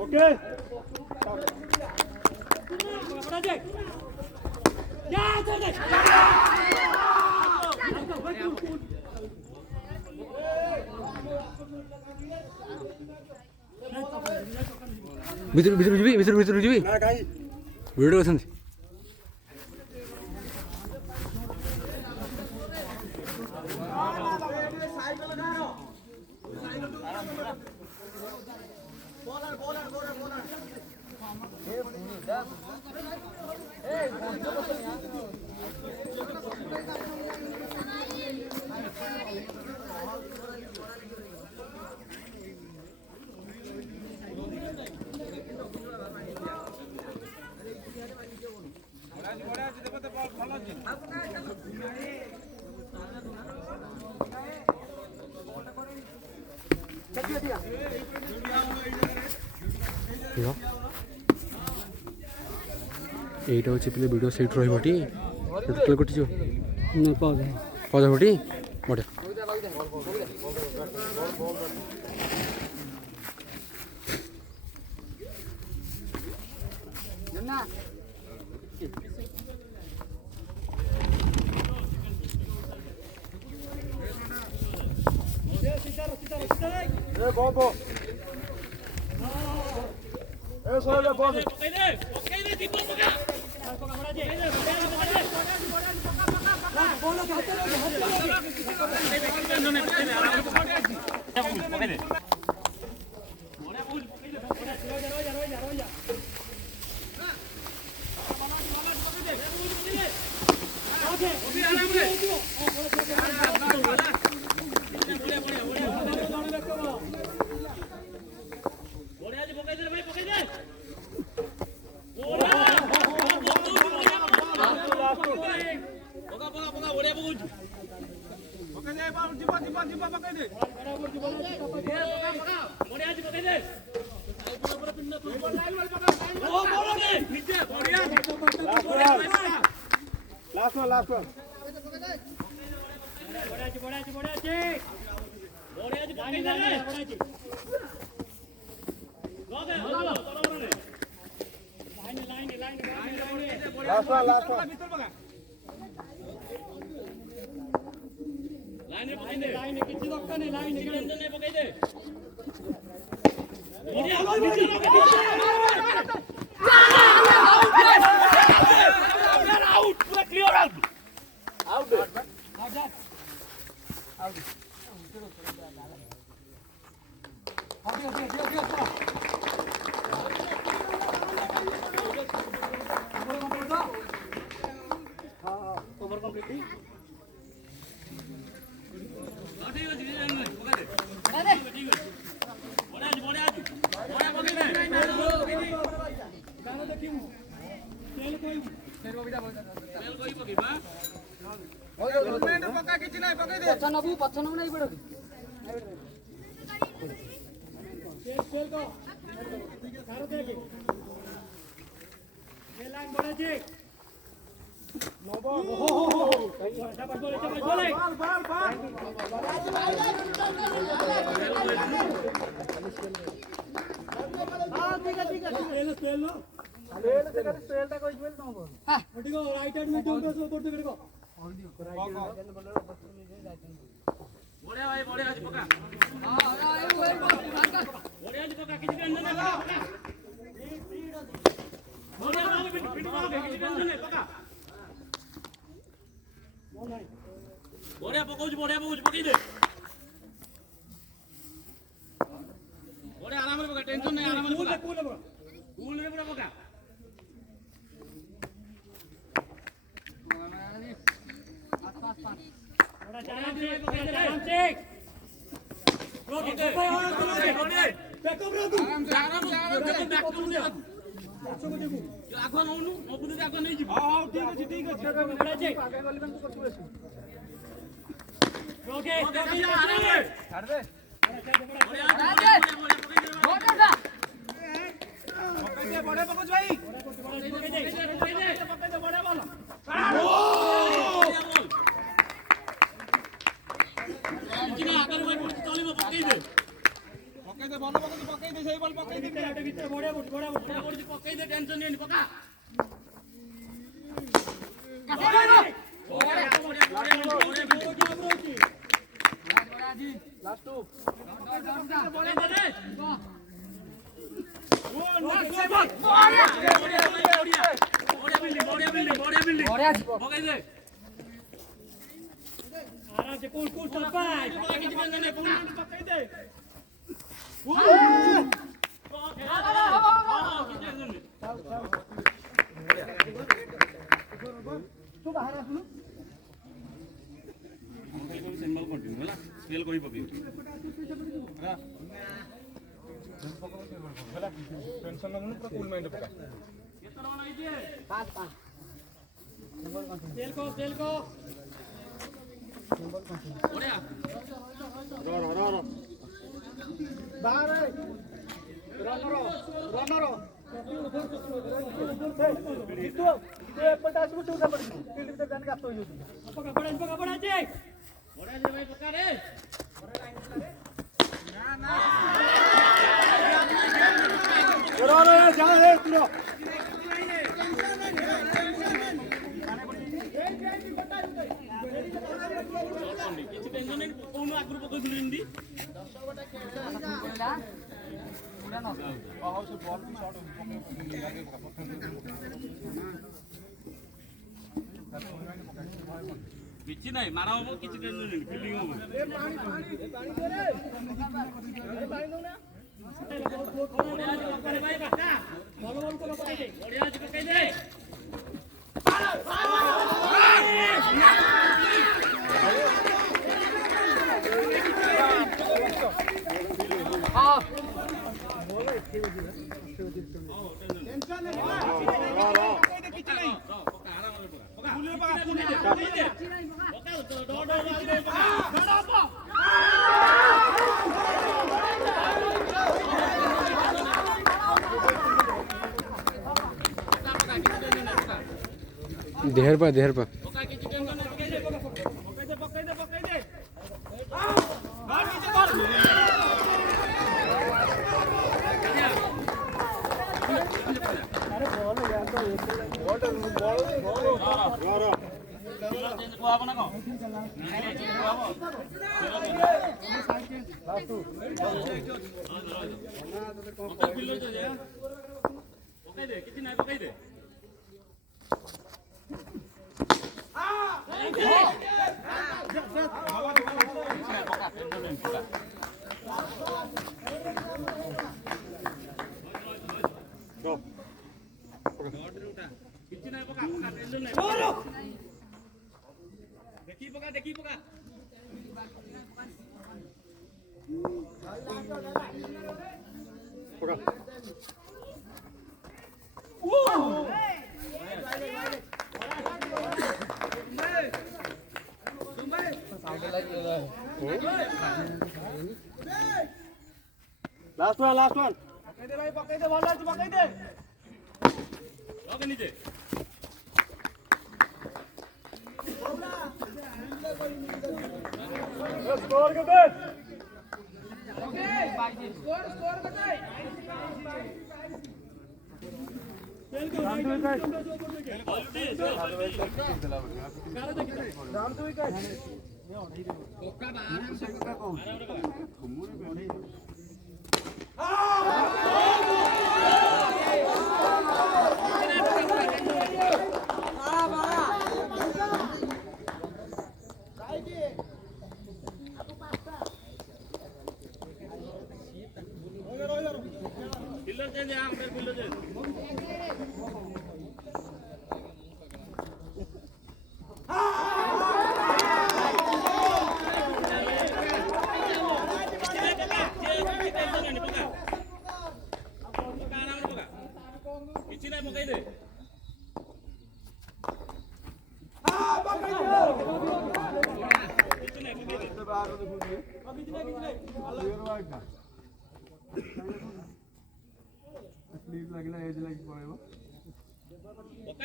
Okay. ଭିତରୁ ଯିବି video ଅଛନ୍ତି। এইটা হচ্ছে পিলে ভিডিও সেট রহবটি টোটাল কটিছো না পাওয়া যায় পাওয়া যাবটি বড় না Bobo. Eso es Bobo. Last one. पछन नहीं पड़ो खेल को सारो देखे खेल लाइन बड़ा जी नोबो बोले हां ठीक है खेल लो स्पेल टा कोई स्पेल नोबो हां ठीक है राइट हैंड में जोड़ दो ऊपर से को बड़े भाई बड़े आज पका हां ए बड़े आज पका किसी टेंशन नहीं पका बड़े भाई पिट मारो किसी टेंशन नहीं पका बड़े पकोज पकी दे बड़े आराम से पका टेंशन नहीं आराम से पका कूल रे पूरा पका बड़ा आराम से रोटी देखो ब्रो तू आराम से बैक टू दे आखो नौनु नबुदे आखो नहीं जी हां ठीक है बड़ा जी आगे वाली में तू कुछ बोले ओके आराम से छाड़ दे बड़े पकोज भाई बड़े वाला ବଲ୍ ପକେଇ ଦେ ଭିତରେ ବଢିଆ ପଡୁଛି ପକେଇ ଦେ ଟେନସନ ନିଅନି ପକା स्पेल कोई पकी टेंशन लगनु पूरा कूल माइंड पका केतना बनाई दिए 5 सेल को ओडिया रो बाहर रनर जीतू ये पटा से उठा पड़ फील्ड भीतर जाने का तो हो पकड़ा जे भाई पका रे रो जा रे तू କିଛି ଟେନସନ ନାହିଁ କୋଉନ ଆଗରୁ ପକଉଥିଲୁ ଏମିତି କିଛି ନାହିଁ ମାରା ହବ କିଛି ଟେନସନ ନାହିଁ ଫିଲ୍ଡିଂ ହବ ବଢିଆ ଅଛି ପକେଇ ଦେ देहर पर କିଛି ନାହିଁ ପକେଇ ଦେ କିଛି ନାହିଁ ପକା ଟେନସନ ନାହିଁ ଦେଖି ପକା लास्ट वन पकड़ दे भाई पकड़ दे भलो तू पकड़ दे ओके नीचे स्कोर कर दे स्कोर कर दे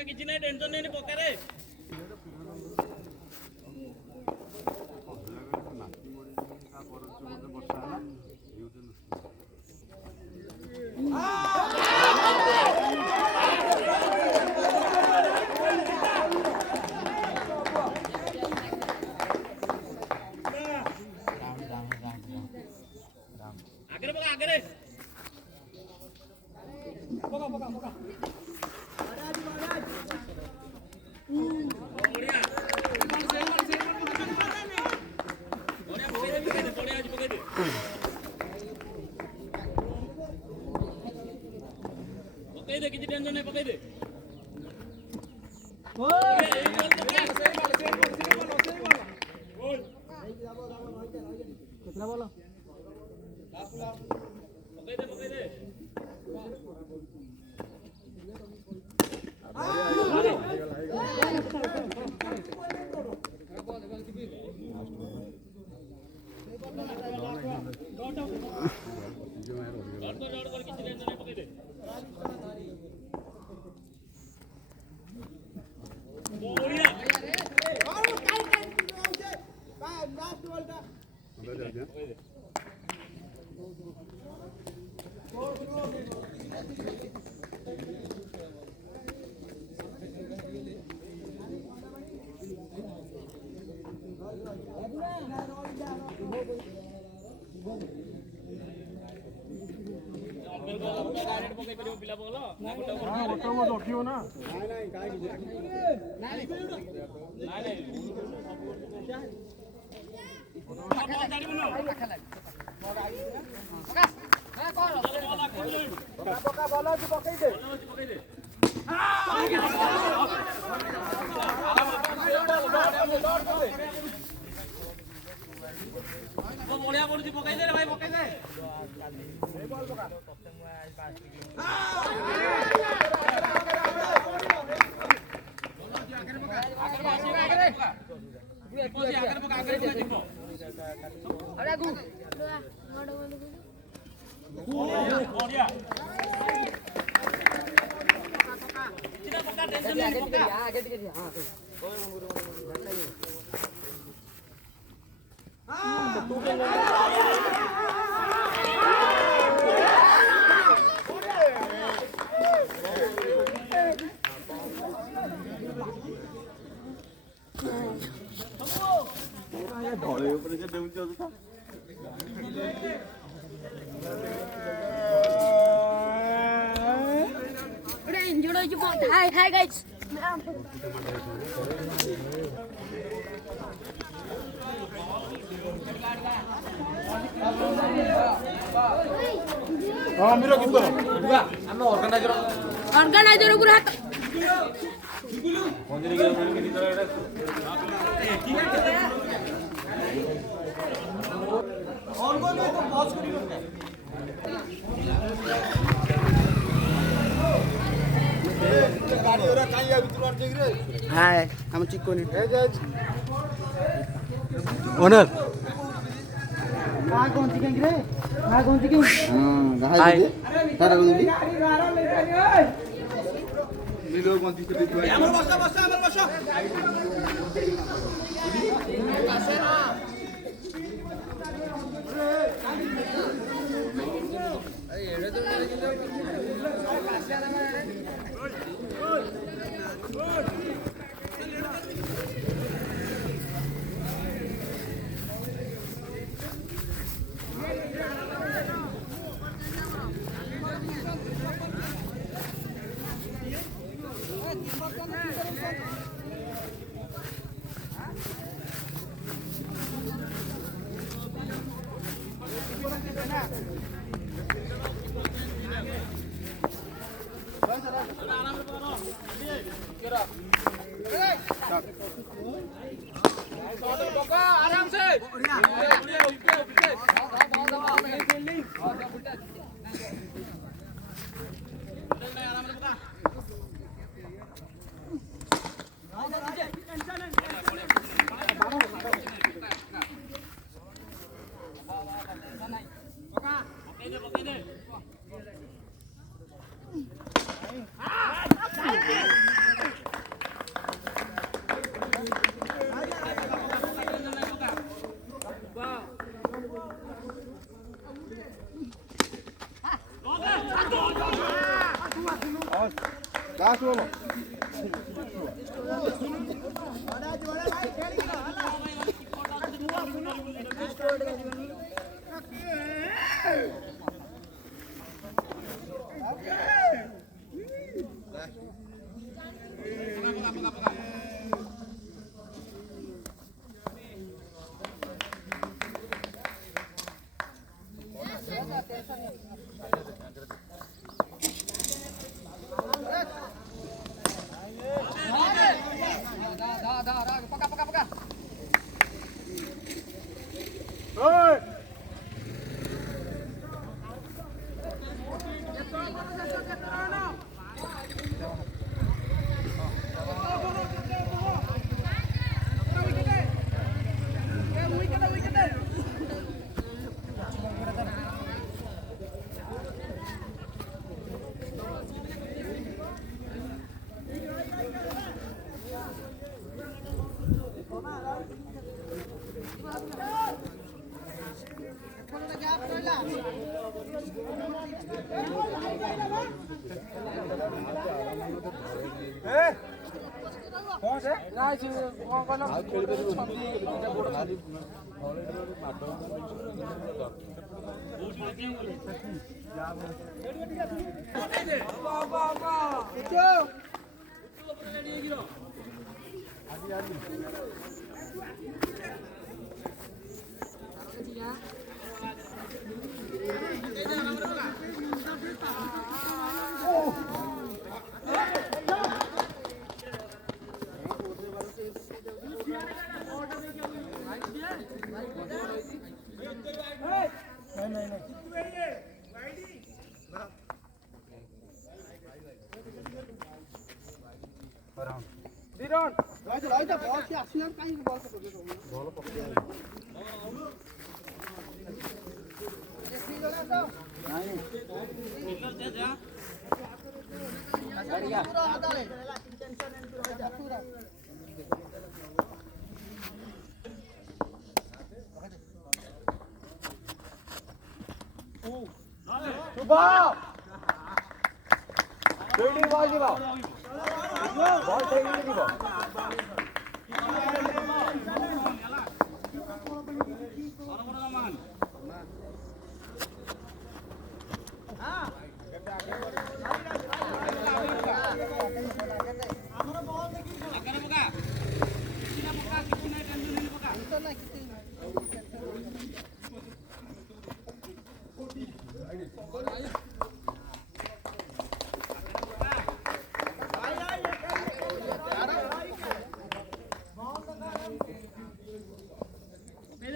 କିଛି ନାହିଁ ଟେନସନ ନାହିଁ ପକାରେ ବଢିଆ ପଡୁଛି ପକେଇ ଦେ ଭାଇ ପକେଇ ଦେ Hi guys. Organizer guru hat. हाय हम चिक्को ने ओनर कौन चिकन रे कौन चिकन हाय तारा कौन दी लीलो कौन चिकन दी हमर बसा आराम से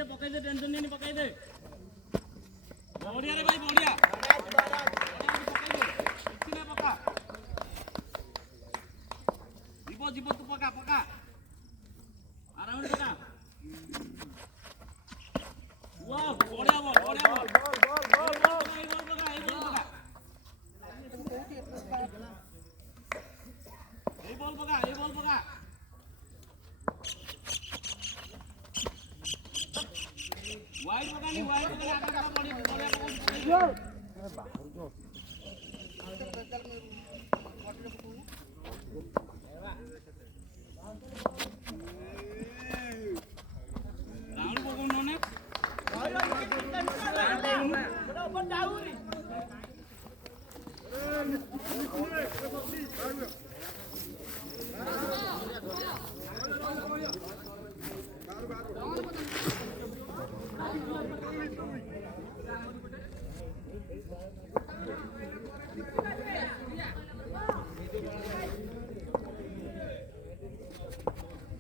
पकाई दे टेंशन नहीं पकाई दे बढ़िया रे भाई बढ़िया पका जीवो जीवो तू पका पका आराम से पका वाह बढ़िया बॉल बढ़िया बॉल बॉल पका ये बॉल पका वाइड पका नहीं वाइड पका आगे का बढ़िया राउंड को उन्होंने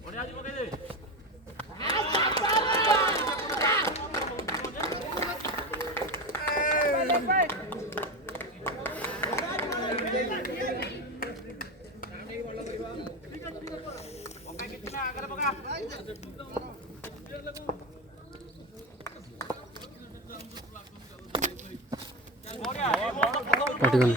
बढ़िया जी पकड़ दे पार्टिकल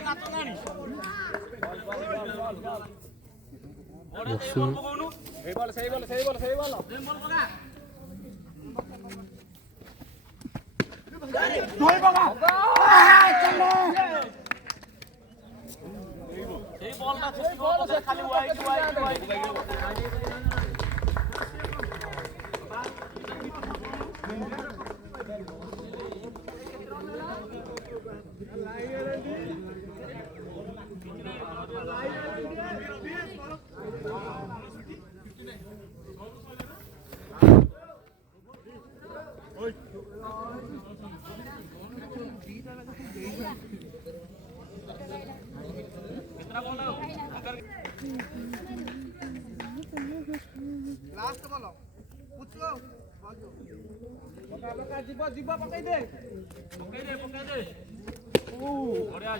लास्ट बोलो पूछ लो पका जीवा पकाई दे बढ़िया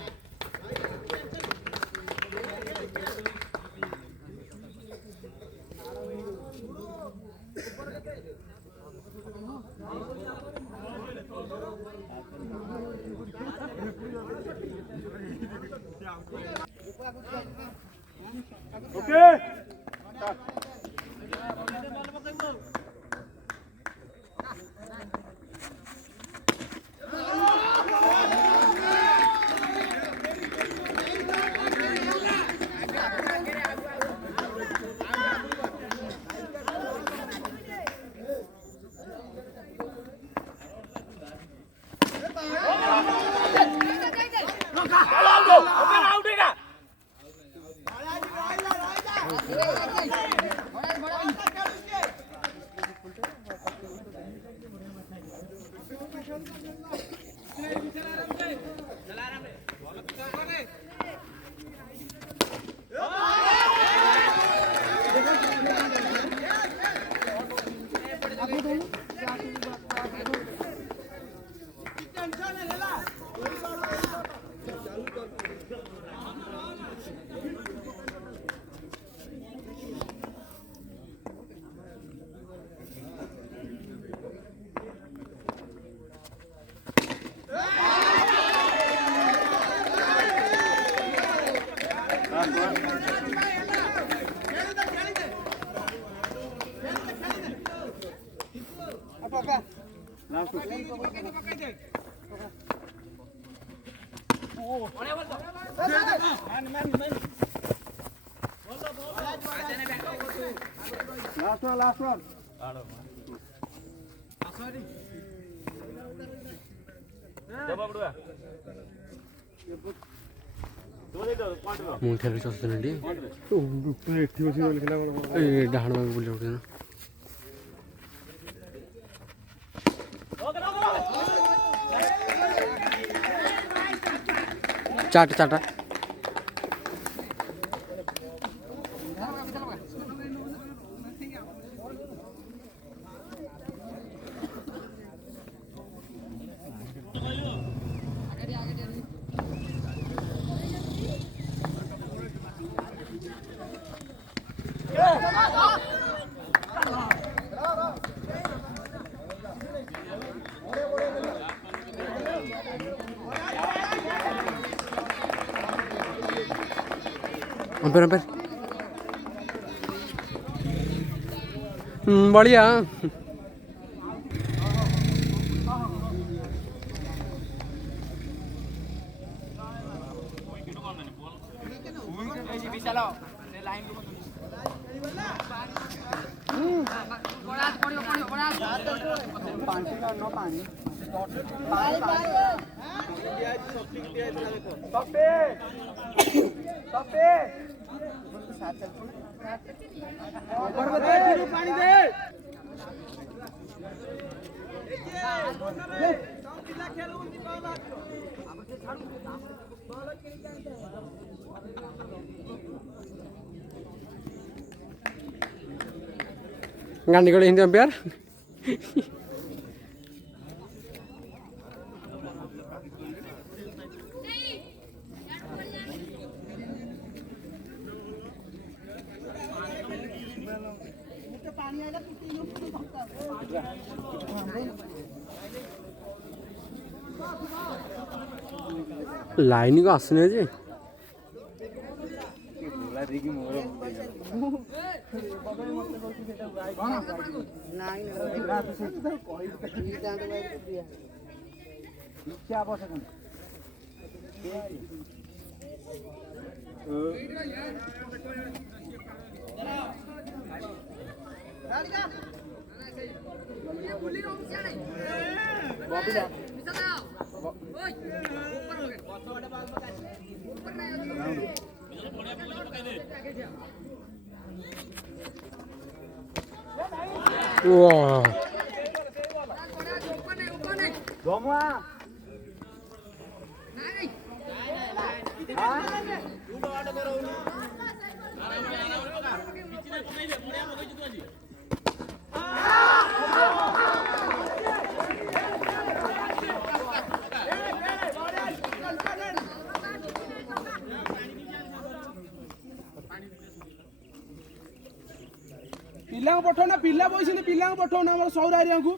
ओके ଲାଷ୍ଟ ୱାନ୍ ମୁଁ ଖେଳି ଚଷୁଥିଲି ଡାହାଣ ବାଗ ବୁଲି ଉଠେ ନା ଚାଟା अंपेर बढ़िया गांडी गड़े हिंदी अंपेयर लाइन को आसने जी वाह पिला पठाऊ ना पिला बस पिला पठाऊ ना आम सौर एरिया को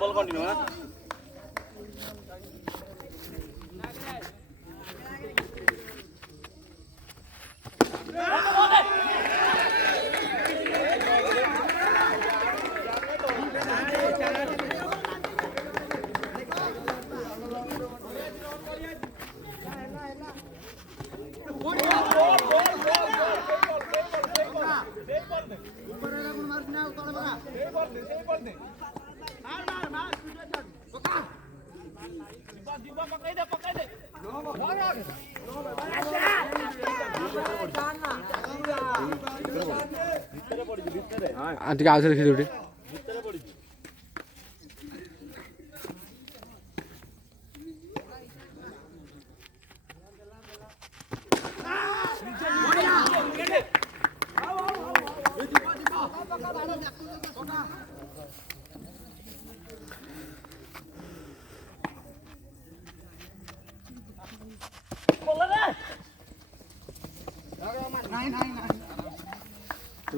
बॉल कंटिन्यू है पकड़ दे ଟିକେ ଆଉଥରେ ଦେଖିଦି ଗୋଟେ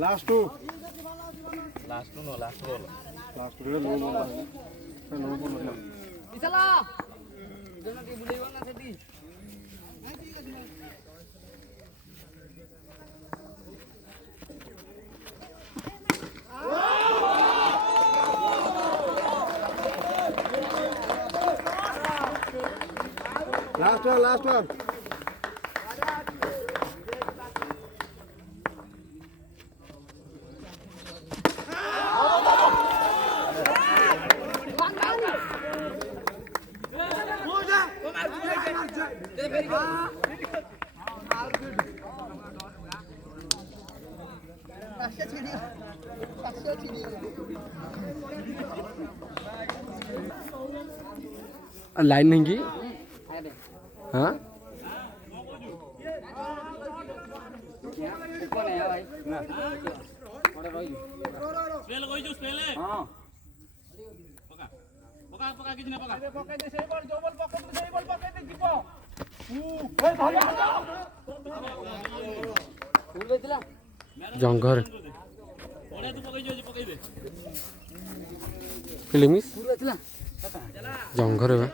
ଲାଷ୍ଟ ଟୁ ଲାଷ୍ଟ लाइन नहीं की हाँ ସ୍ପେଲ କହିଛୁ ସ୍ପେଲ ହଁ ପକା ପକା ପକା କିଛି ନା ପକା ପକାଇ ଦେ ସେଇ ବଲ ଯୋଉ ବଲ ପକଉଛୁ ସେଇ ବଲ ପକାଇ ଦେ ଯିବ जंघर ବଢିଆ ତୁ ପକେଇ ଯିବ ପକେଇ ଦେ फिल्मिस जंघर बा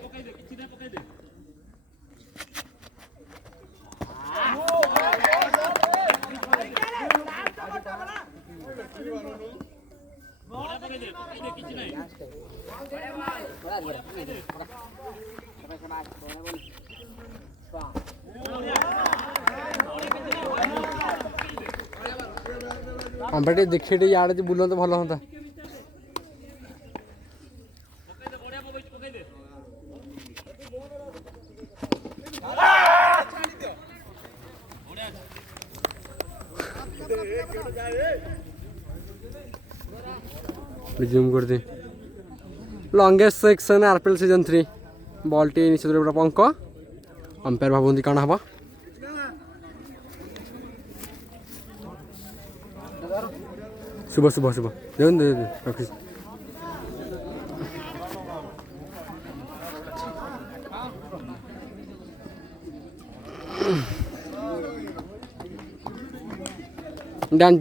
ପକେଇ ଦେ କିଛି ନା ପକେଇ ଦେ ପକେଇ ଦେ କିଛି ନାହିଁ আমরা ଟିକେ ଦେଖି ଟିକେ ଇଆଡ଼େ ଯେ ବୁଲନ୍ତେ ଭଲ ହୁଅନ୍ତା ପକେଇ ଦେ ବଢିଆ ପକେଇଛୁ ପକେଇ ଦେ रिज्यूम कर दे longest section RPL season 3 ball टी निश्चित रूप पंक अंपायर भावती कौन हम शुभ शुभ शुभ रखी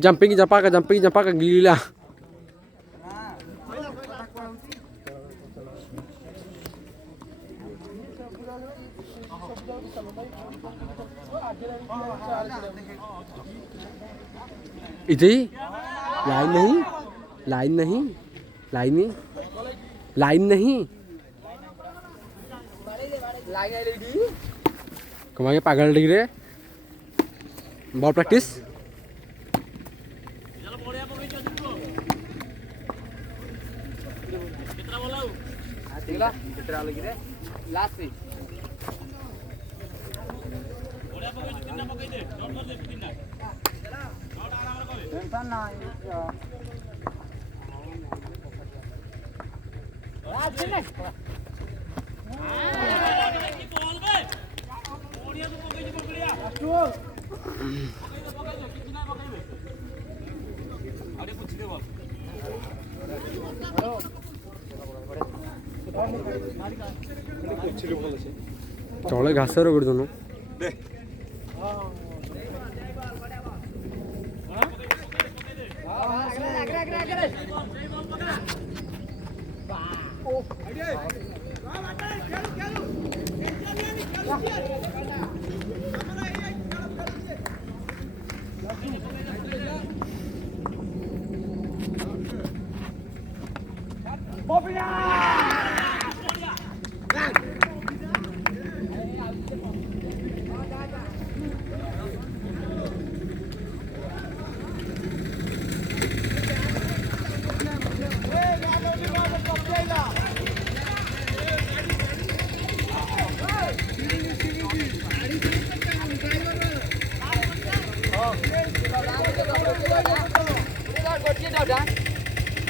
जंपिंग जपा का गीला इधर लाइन नहीं लाइन नहीं लाइन नहीं लाइन नहीं कमाए पागल डिग्री बॉल प्रैक्टिस चलो बढिया पकेइछु जितु केतरा बोल आउ देखला केतरा लगी रे लास्ट पे बढिया पकेइछु तीनटा पकेइ दे डॉट कर दे तीनटा डॉट आराम रे करे टेंशन ना आज चले की बॉल बे बढिया तू पकेइछु पकड़िया पकेइ दे किछ ना पकेइ दे अरे कुछ दे बॉल तले घास रे गुड़ दोनों दे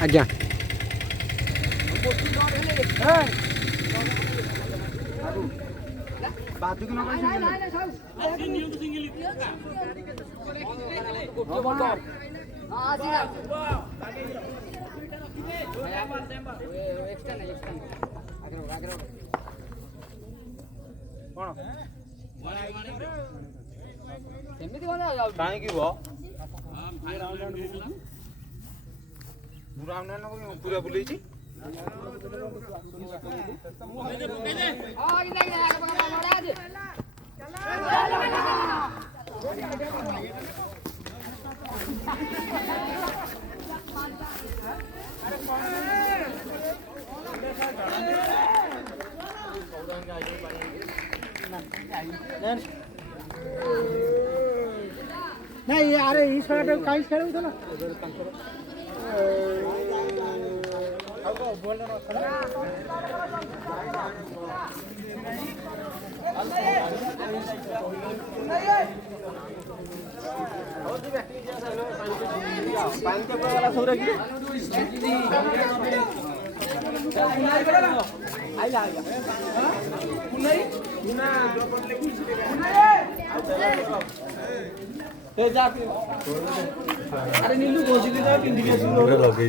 ଆଜ୍ଞା କାହିଁକି ବ ପୁରା ବୁଲେଇଛି नाही अरे ही सगळं काहीच खेळू ना ଲଗେଇ